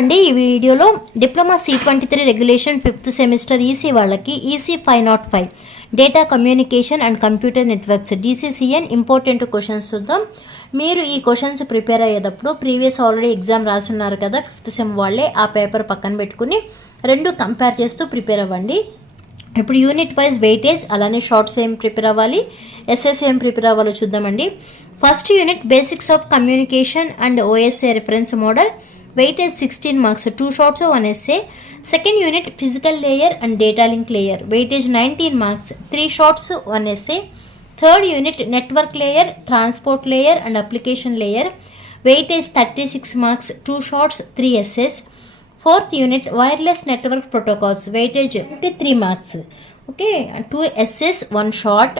అండి ఈ వీడియోలో diploma C23 regulation 5th semester EC వాళ్ళకి ECE 505 data communication and computer networks DCCN important questions చూద్దాం. మీరు ఈ క్వశ్చన్స్ ప్రిపేర్ అయ్యేటప్పుడు ప్రీవియస్ ఆల్రెడీ ఎగ్జామ్ రాస్తున్నారు కదా 5th సెమ్ వాళ్ళే, ఆ పేపర్ పక్కన పెట్టుకుని రెండు కంపేర్ చేస్తూ ప్రిపేర్ అవ్వండి. ఇప్పుడు యూనిట్ వైజ్ వెయిటేజ్ అలానే షార్ట్స్ ఏం ప్రిపేర్ అవ్వాలి, ఎస్ఎస్ ఏం ప్రిపేర్ అవ్వాలో చూద్దామండి. First unit basics of communication and OSA reference model, weightage 16 marks, 2 shorts 1 essay. Second unit physical layer and data link layer, weightage 19 marks, 3 shorts 1 essay. Third unit network layer, transport layer and application layer, weightage 36 marks, 2 shorts 3 essays. Fourth unit wireless network protocols, weightage 23 marks, okay, 2 essays 1 short.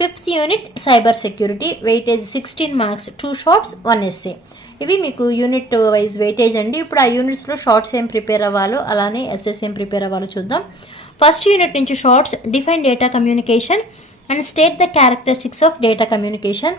Fifth unit cyber security, weightage 16 marks, 2 shorts 1 essay. ఇవి మీకు unit wise weightage అండి. ఇప్పుడు ఆ యూనిట్స్లో shorts ఏం prepare అవ్వాలో అలానే SS ఏం prepare అవ్వాలో చూద్దాం. ఫస్ట్ యూనిట్ నుంచి shorts, define data communication and state the characteristics of data communication.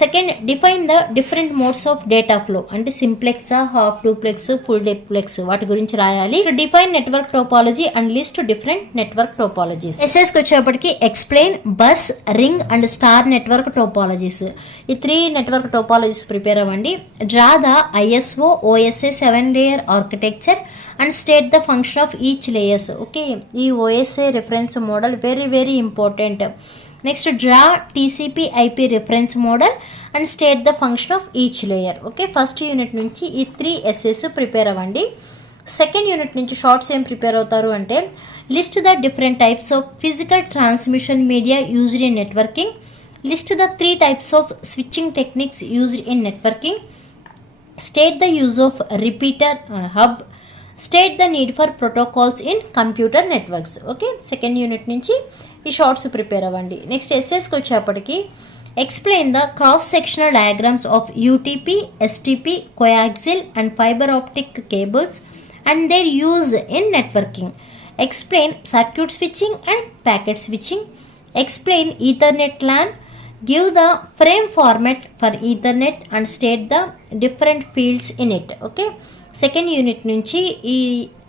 Second, define the different modes of data flow, అంటే simplex, half duplex, full duplex, వాటి గురించి రాయాలి. Define network topology and list different network topologies. ఎస్ఎస్కి వచ్చేప్పటికి explain bus, ring and star network topologies. ఈ 3 network topologies prepare అవ్వండి. Draw the ISO OSA 7 layer architecture and state the function of each layers. Okay, ఈ OSA reference model very very important. Next, draw TCP IP reference model and state the function of each layer. Okay, first unit నుంచి ఈ 3 essays prepare అవ్వండి. Second unit నుంచి shorts ఏం prepare అవుతారు అంటే, list the different types of physical transmission media used in networking, list the 3 types of switching techniques used in networking, state the use of repeater hub, state the need for protocols in computer networks. Okay, second unit నుంచి ఈ shorts prepare అవ్వండి. Next ఎస్ఎస్కి వచ్చేప్పటికి explain the cross sectional diagrams of UTP, STP, coaxial and fibre optic cables and their use in networking. Explain circuit switching and packet switching. Explain Ethernet LAN. Give the frame format for Ethernet and state the different fields in it. Okay, second unit నుంచి ఈ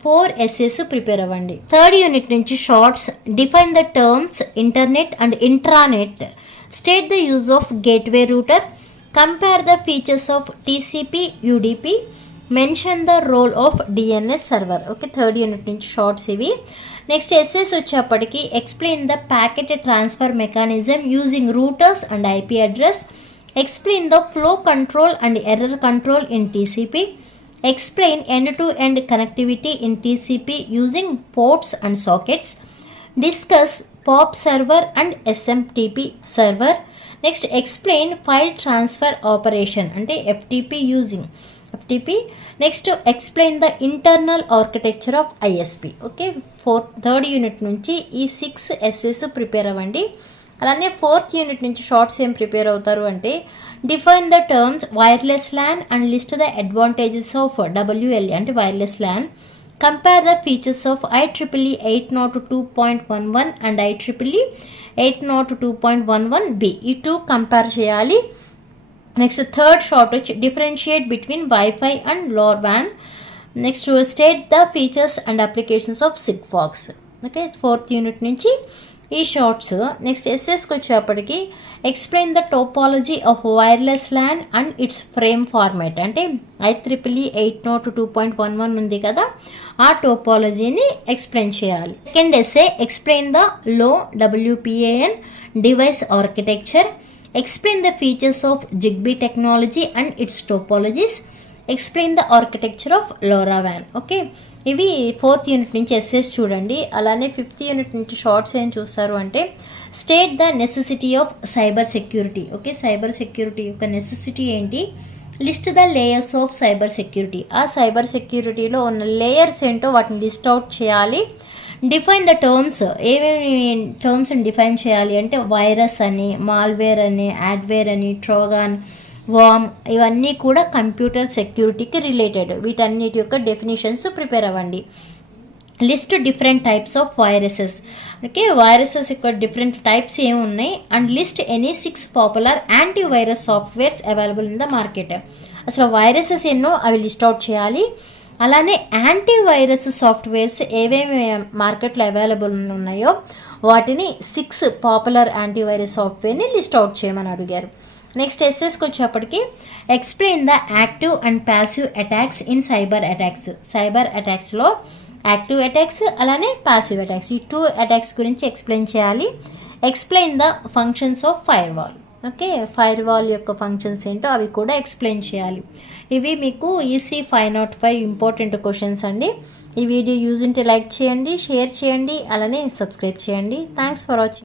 4 essays prepare అవ్వండి. Third unit నుంచి shorts, define the terms internet and intranet, state the use of gateway router, compare the features of TCP UDP, mention the role of DNS server. Okay, third unit నుంచి shorts ఇవి. Next essays వచ్చేప్పటికి explain the packet transfer mechanism using routers and IP address, explain the flow control and error control in TCP, explain end-to-end connectivity in TCP using ports and sockets, discuss POP server and SMTP server. Next, explain file transfer operation ante FTP using FTP. Next, explain the internal architecture of ISP. Okay, third unit నుంచి ఈ 6 essays prepare అవ్వండి. అలానే fourth unit నుంచి shorts ఏం prepare అవుతారు అంటే, define the terms wireless LAN and list the advantages of WLA అంటే wireless LAN, compare the features of IEEE 802.11 and IEEE 802.11b. ఈ 2 కంపేర్ చేయాలి. నెక్స్ట్ థర్డ్ షార్ట్ వచ్చి differentiate between wifi and LoRaWAN. Next, state the features and applications of SIGFOX. Okay, fourth unit నుంచి ఈ shorts. Next ఎస్ఎస్కి వచ్చేప్పటికి explain the topology of wireless LAN and it's frame format, అంటే IEEE 802.11 ఉంది కదా, ఆ టోపాలజీని explain చేయాలి. Second SA explain the low WPAN device architecture, explain the features of Zigbee technology and it's topologies, explain the architecture of LoRaWAN. Okay, ఇవి fourth unit నుంచి SS చూడండి. అలానే fifth unit నుంచి షార్ట్స్ ఏం చూస్తారు అంటే, state the necessity of cyber security. Okay, cyber security యొక్క necessity ఏంటి, list the layers of cyber security, ఆ సైబర్ సెక్యూరిటీలో ఉన్న లేయర్స్ ఏంటో వాటిని లిస్ట్ అవుట్ చేయాలి. డిఫైన్ ద టర్మ్స్, ఏమేమి టర్మ్స్ని డిఫైన్ చేయాలి అంటే, వైరస్ అని, మాల్వేర్ అని, యాడ్వేర్ అని, ట్రోగాన్, వామ్, ఇవన్నీ కూడా కంప్యూటర్ సెక్యూరిటీకి రిలేటెడ్. వీటన్నిటి యొక్క డెఫినేషన్స్ ప్రిపేర్ అవ్వండి. List different types of viruses. Okay, viruses యొక్క డిఫరెంట్ టైప్స్ ఏమున్నాయి and list any 6 popular antivirus softwares available in the market. అసలు వైరసెస్ ఎన్నో అవి లిస్ట్ అవుట్ చేయాలి. అలానే యాంటీవైరస్ సాఫ్ట్వేర్స్ ఏవేమి మార్కెట్లో అవైలబుల్ ఉన్నాయో వాటిని 6 పాపులర్ యాంటీవైరస్ సాఫ్ట్వేర్ని లిస్ట్ అవుట్ చేయమని అడిగారు. నెక్స్ట్ ఎస్ఎస్కి వచ్చేప్పటికి explain the active and passive attacks in cyber attacks. Cyber అటాక్స్లో యాక్టివ్ అటాక్స్ అలానే ప్యాసివ్ అటాక్స్, ఈ 2 అటాక్స్ గురించి ఎక్స్ప్లెయిన్ చేయాలి. Explain the functions of firewall. Okay, firewall యొక్క ఫంక్షన్స్ ఏంటో అవి కూడా ఎక్స్ప్లెయిన్ చేయాలి. ఇవి మీకు ఈసీ 505 ఇంపార్టెంట్ క్వశ్చన్స్ అండి. ఈ వీడియో యూజ్ ఉంటే లైక్ చేయండి, షేర్ చేయండి, అలానే సబ్స్క్రైబ్ చేయండి. Thanks for watching.